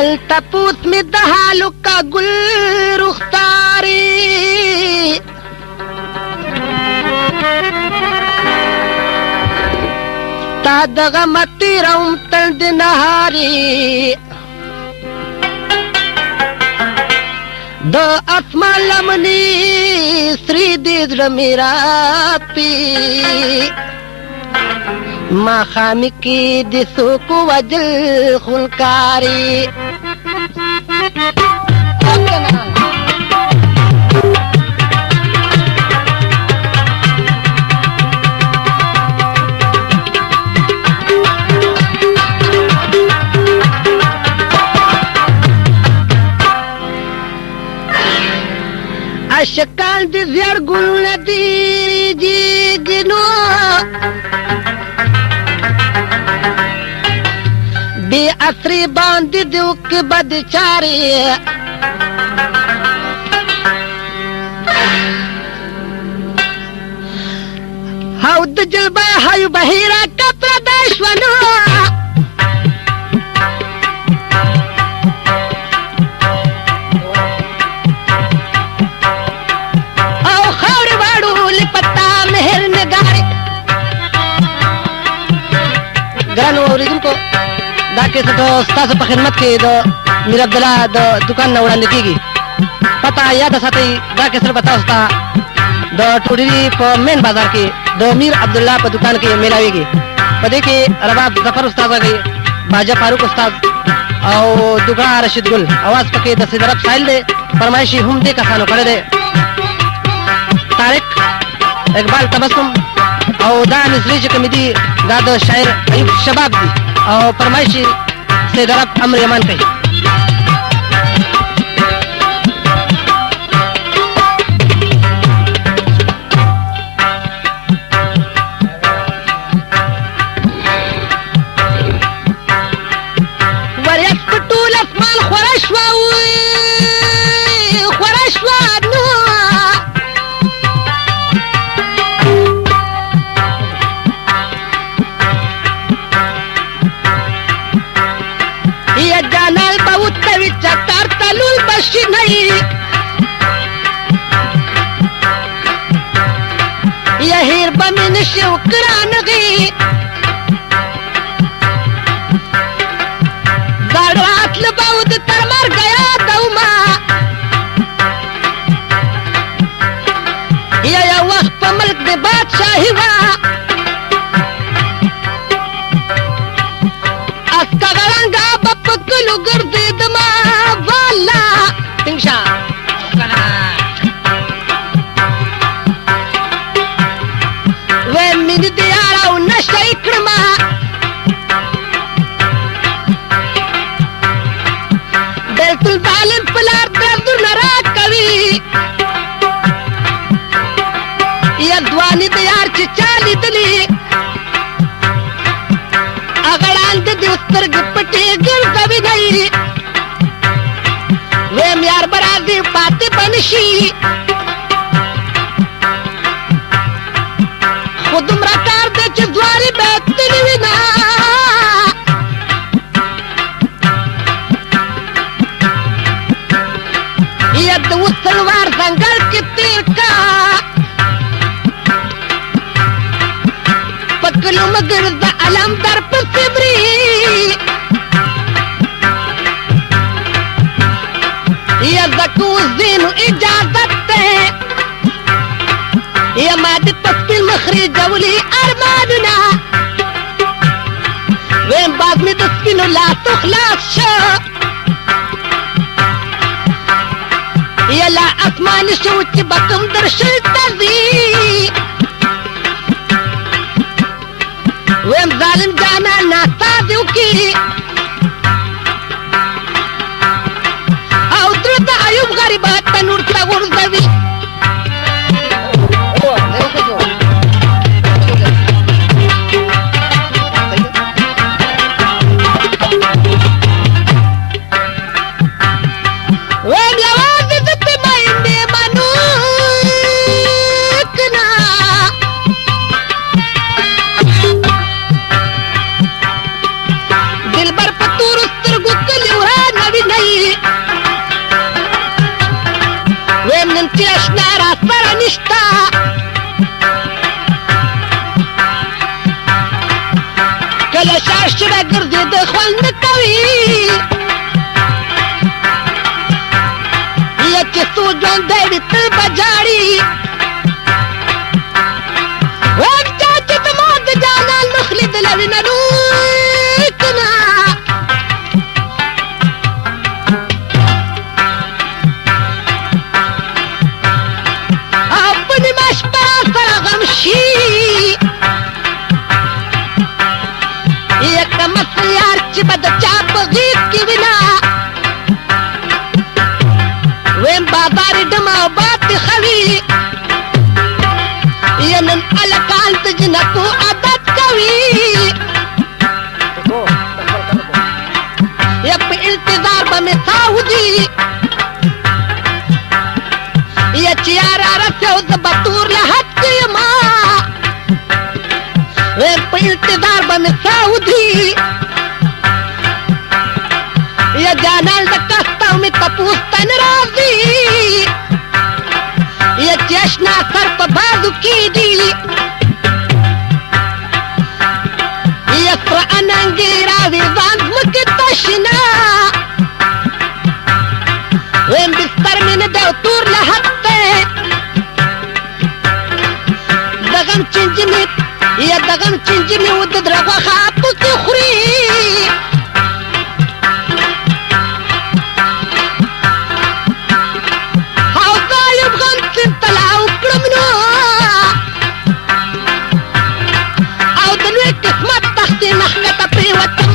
تل تپوس می د حالو کا گل رخساری تا دغه متی روم تل د نهاری د اسمان لمنی سری دې زړه مې راپي ماښام کې د څوک وجل خونکاري اشکال د زیړګلونه دیریږي نو بې عصري باندې د وکړې بد چارې او د جلبه هیو بهیره کپره د شونو دا کیسټ ستاسو په خدمت کې د میر عبدالله د دکان نه وړاندې کېږي پته یاد ساتئ دا کیسټ به تاسو ته د ټوډري په مین بازار کې د میر عبدالله په دکان کې میلاویږي په دې کې رباب ظفر استاد راغی باجا فاروق استاد او دوګا رشید ګل اواز پکې د سیدرب سایل دی فرمایشي هم دې کسانو کړی دی طارق اقبال تبسم او دا نصري چې کوم دي دا د شاعر ایوب شباب دي او فرمایشي سید عرب امر یمان کوي يهير بمن شوكرانغي زړوات لباود تر مرګ یا دوما یا وخت په ملک د بادشاہي وا اسکغرنګا بپکلو ګرځید ما والا تنشا من دیارا و نشای کرما بیت الظالم پلار دردو نرا کوي یا دوانی دیار چی چالی دلی اغلان دی استرگ پٹی گرزوی نئی ویم یار برازی پاتی بنشی خودم را کار دے چی دواری بیتنی وینا ید وستلوار زنگل کی تیر کا پکلو مگر دا علم در پسبری ید زکوز دینو اجازت تے یا مادی تسکیل مخری جولی ارمانونا ویم باز می تسکیلو لا تخلاص شو یا لا اسمانی شو چی بکم در شلتزی ویم ظالم جانا ناسازیو کی او درد ایوب غریبات تنور تا غرزوی یا نن الکان د جنتو عادت کوي یا په انتظار به مې ساودي یا چې یار راسي او زه به تور له حد کې یما په انتظار به مې ساودي یا جانان د کستا او مې تپوس ته نه راځي یا چې اشنا سر په بازو کې دي یا سره اننګې راوي ځان ځمکې ته شنه ویم بستر مې نه دی او تور له حد دی د غم چینجي مې یا د غم چینجي مې و د دره غوښه پسې خوري او ظالم غم سیند ته لاو کړم نو او د لوی قسمت تختې نه ښکته پرېوتم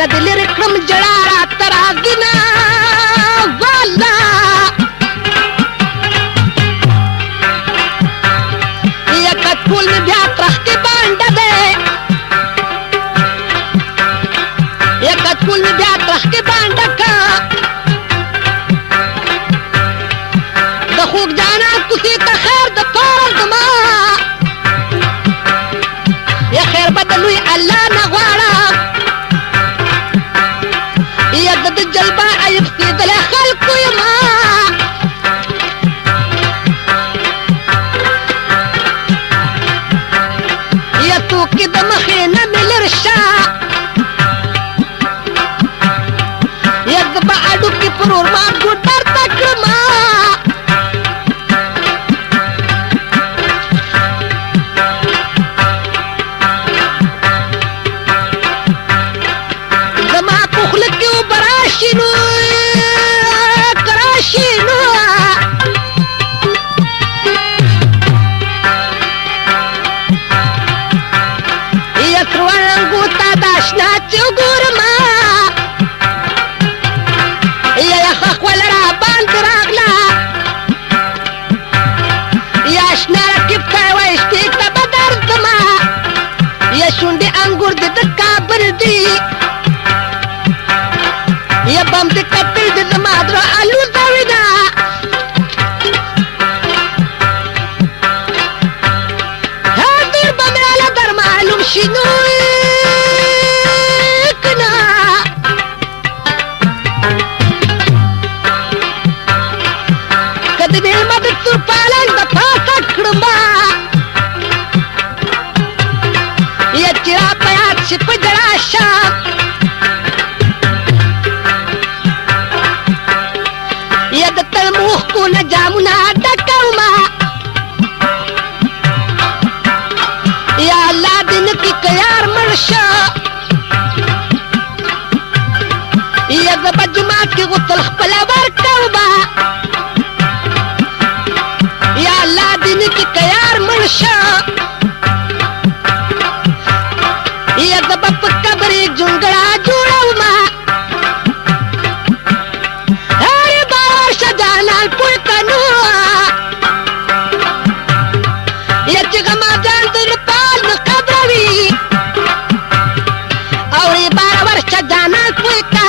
نه د لرې کړم جړا راته راځي نه والا یا کټکول مې بیا ترختې بانډه دی یا کټکول مې بیا ترختې بانډه کا د خوږ جانا کوڅې ته خیر د پاره زما یا خیر به د لوی الله نه غواړه د جلبه عیب سیدلی خلکو یما یا توکې د مخې نه مې لر شه یا زه به اډوکې پر ورمات ګوټر ته کړمه شنوكنا كدبي المدد سرپالان دفاتك رما يجرا بيات شپ جراشا يد تلموخ کو نجامنا دکوما یا اللہ دن کی قیار مرشا ید بجما کی غطل خپلا ورکوما یا اللہ دن کی قیار مرشا ید بپ کبری جنگڑا جوڑوما ہر بار شجانا پلکنو یچ غما جان دل پال قبروی اور بار ورش جانا پلکا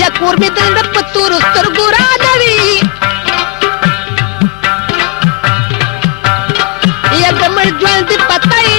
یا کورمی دل پتور سترگورا نوی یا دمر جوان دی پتائی